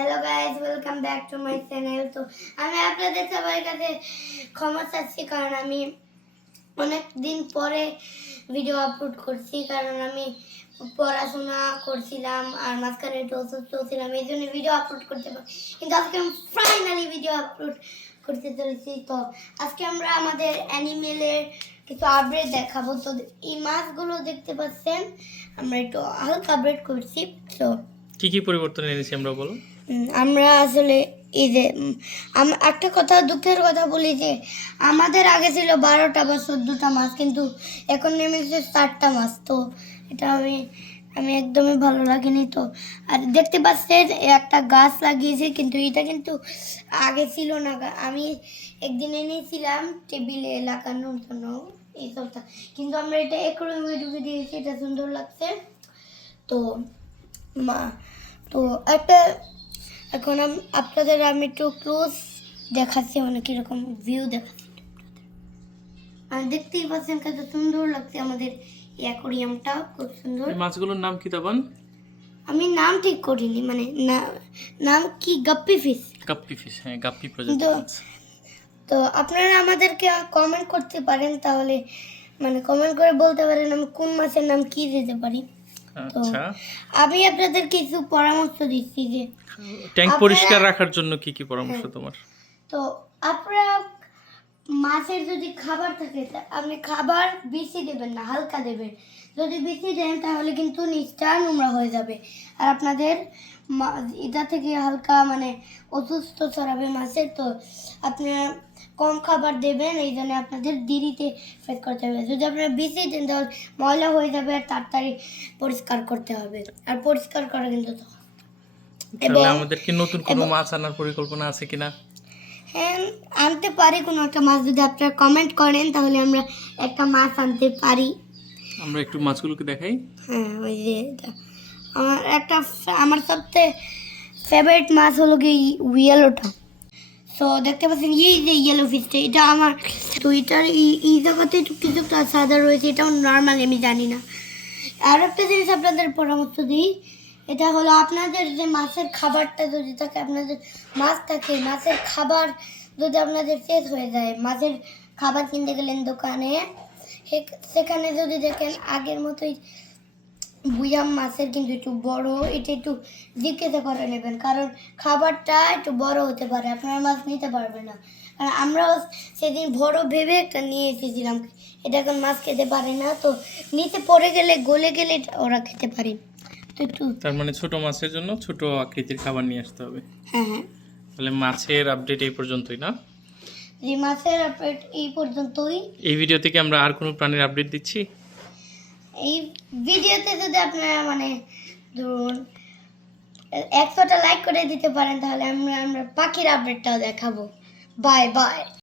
Hello guys welcome back to my channel তো আমি আপনাদের সবার কাছে ক্ষমা চাচ্ছি, কারণ আমি অনেক দিন পরে ভিডিও আপলোড করছি, কারণ আমি পড়াশোনা করছিলাম আর মাঝখানে একটু অসুস্থ ছিলাম, এই জন্য ভিডিও আপলোড করতে পারি কিন্তু আজকে আমি ফাইনালি ভিডিও আপলোড করতে চলেছি। তো আজকে আমরা আমাদের অ্যানিমেলের কিছু আপডেট দেখাবো। তো এই মাছগুলো দেখতে পাচ্ছেন, আমরা একটু হালকা আপডেট করছি। তো কি কি পরিবর্তন এনেছি আমরা বলো আমরা আসলে উম, একটা কথা দুঃখের কথা বলি যে আমাদের আগে ছিল বারোটা বা চোদ্দোটা মাছ কিন্তু এখন নেমেছে চারটা মাছ। তো এটা আমি আমি একদমই ভালো লাগেনি তো। আর দেখতে পাচ্ছেন একটা গাছ লাগিয়েছে কিন্তু এটা কিন্তু আগে ছিল না। আমি একদিন এনেছিলাম টেবিলে লাগানোর জন্য এইসবটা কিন্তু আমরা এটা একরমে ঢুকে দিয়েছি এটা সুন্দর লাগছে। তো মা তো একটা এখন আপনাদের আমি একটু ক্লোজ দেখাচ্ছি মানে কীরকম ভিউ দেখাচ্ছি আর দেখতেই পাচ্ছেন কত সুন্দর লাগছে আমাদের অ্যাকোরিয়ামটা খুব সুন্দর। মাছগুলোর নাম কি তাবান আমি নাম ঠিক করিনি মানে নাম কি? গাপ্পি ফিশ গাপ্পি ফিশ হ্যাঁ গাপ্পি প্রজাতির তো- তো আপনারা আমাদেরকে কমেন্ট করতে পারেন তাহলে মানে কমেন্ট করে বলতে পারেন আমি কোন মাছের নাম কি দিতে পারি। আচ্ছা। আমি আপনাদের কিছু পরামর্শ দিচ্ছি যে ট্যাঙ্ক পরিষ্কার রাখার জন্য কি কি পরামর্শ তোমার? তো আপনারা মাছের যদি খাবার থাকে আপনি খাবার বেশি দেবেন না হালকা দেবেন। যদি বেশি দেন তাহলে কিন্তু নিচটা নোংরা হয়ে যাবে। আর আপনাদের এটা থেকে হালকা মানে অসুস্থ ছড়াবে মাছের তো আপনারা কম খাবার দেবেন এই জন্য আপনাদের দেরিতে ফেস করতে হবে। যদি আপনারা বেশি দেন তাহলে ময়লা হয়ে যাবে আর তাড়াতাড়ি পরিষ্কার করতে হবে। আর পরিষ্কার করা কিন্তু আমাদের কি নতুন কোনো মাছ আনার পরিকল্পনা আছে কিনা? হ্যাঁ আনতে পারি কোনো একটা মাছ। যদি আপনারা কমেন্ট করেন তাহলে আমরা একটা মাছ আনতে পারি। আমরা একটু মাছগুলোকে দেখাই। হ্যাঁ ওই যে আমার একটা আমার সবচেয়ে ফেভারিট মাছ হলো কি ইয়েলোটা সো দেখতে পাচ্ছেন এই যে ইয়েলো ফিশটা এটা আমার তো এটার এই একটু কিছুটা সাদা রয়েছে এটাও নর্মাল আমি জানি না। আর একটা জিনিস আপনাদের পরামর্শ দিই এটা হলো আপনাদের যে মাছের খাবারটা যদি থাকে, আপনাদের মাছ থাকে, মাছের খাবার যদি আপনাদের শেষ হয়ে যায়, মাছের খাবার কিনতে গেলেন দোকানে সেখানে যদি দেখেন আগের মতোই বুয়াম মাছের কিন্তু একটু বড়, এটা একটু জিজ্ঞাসা করে নেবেন। কারণ খাবারটা একটু বড় হতে পারে, আপনারা মাছ নিতে পারবে না। আর আমরাও সেদিন বড় ভেবে একটা নিয়ে এসেছিলাম। এটা এখন মাছ খেতে পারে না, তো নিচে পড়ে গেলে, গলে গেলে ওরা খেতে পারে। একটু তার মানে ছোট মাছের জন্য ছোট আকৃতির খাবার নিয়ে আসতে হবে। হ্যাঁ হ্যাঁ। তাহলে মাছের আপডেট এই পর্যন্তই না? যে মাছের আপডেট এই পর্যন্তই। এই ভিডিও থেকে আমরা আর কোনো প্রাণীর আপডেট দিচ্ছি? এই ভিডিওতে যদি আপনারা মানে ধরুন একশোটা লাইক করে দিতে পারেন তাহলে আমরা আমরা পাখির আপডেটটাও দেখাবো। Bye bye